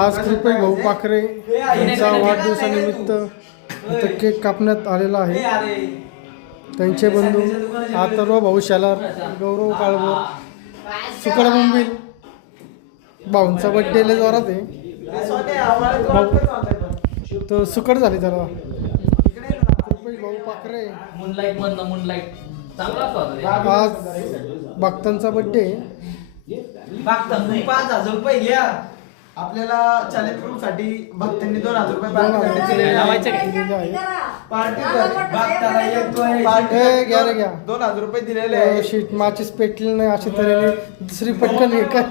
आज कृपे भाऊ पाखरे यांचा वाढदिवसानिमित्त इथं केक कापण्यात आलेला आहे. त्यांचे बंधू अथर्व भाऊ शेलार, गौरव काळभोर, सुकड मुंबई भाऊंचा बड्डे लय जोरात आहे. तो सुकड झाली त्याला. कृपे भाऊ पाखरे आज भक्तांचा बड्डे. 5,000 रुपये घ्या. आपल्याला चॅलेंज ग्रुप साठी भक्तांनी 2,000 रुपये पार्टी 2,000 रुपये दिलेले. शीट माचीस पेटली नाही अशा तऱ्हेने दुसरी पटकन हे काय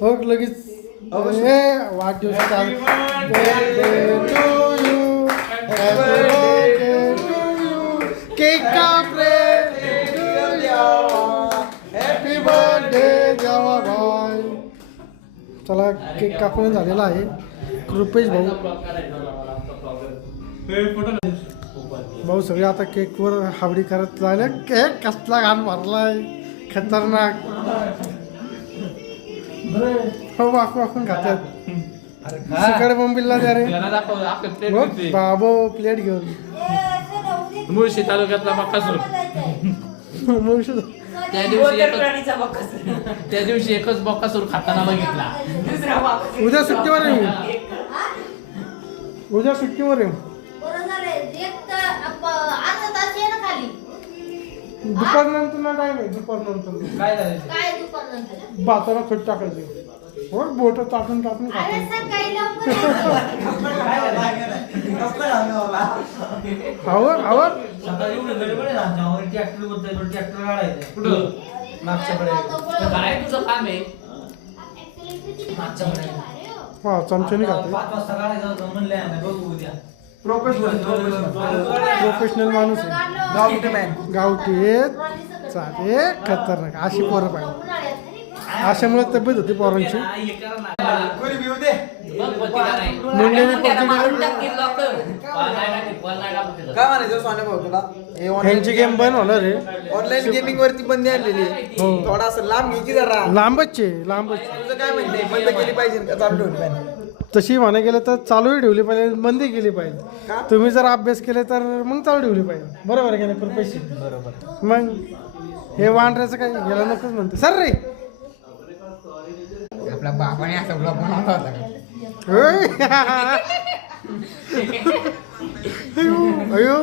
हो लगेच वाढदिवस केक कापरे. हॅपी बर्थडे जावा भाई. चला केक कापून झालेला आहे. कृपेश भाऊ भाऊ सगळे आता केकवर हावडी करत लागले. केक कसला घाण मारलाय खतरनाक. हो वाकून खातात. सकाळी बोंबिलला द्या रे बाबो प्लेट घेऊन. मुळशी तालुक्यातला बकासूर. त्या दिवशी एकच बकासूर खाताना बघितला. उद्या सुट्टीवर आहे मी. उद्या सुट्टीवर आहे. दुपारनंतर ना टाइम आहे. दुपारनंतर भाताला खट टाकायचं. हो बोट टाकून टाकून आवर आवर हा चमच्याने खाते. प्रोफेशनल माणूस आहे. गावठी चाले खतरनाक. अशी पोरं पाहिजे. अशामुळे तब्येत होती पोरांची. ह्यांची गेम बंद होणार आहे. ऑनलाईन गेमिंग वरती बंदी आणलेली आहे. थोडासा लांब घ्यायची जरा. लांबच लांबच. तुझं काय म्हणते बंद केली पाहिजे का चालू ठेवली पाहिजे? तशी म्हणा गेलं तर चालूही ठेवली पाहिजे, बंदी केली पाहिजे. तुम्ही जर अभ्यास केले तर मग चालू ठेवली पाहिजे. बरोबर आहे का नाही पैसे? बरोबर. मग हे वांढऱ्याचं काय गेला नकोच म्हणते सर रे. आपला बाबाने असा ब्लॉग बनवला होता. अयो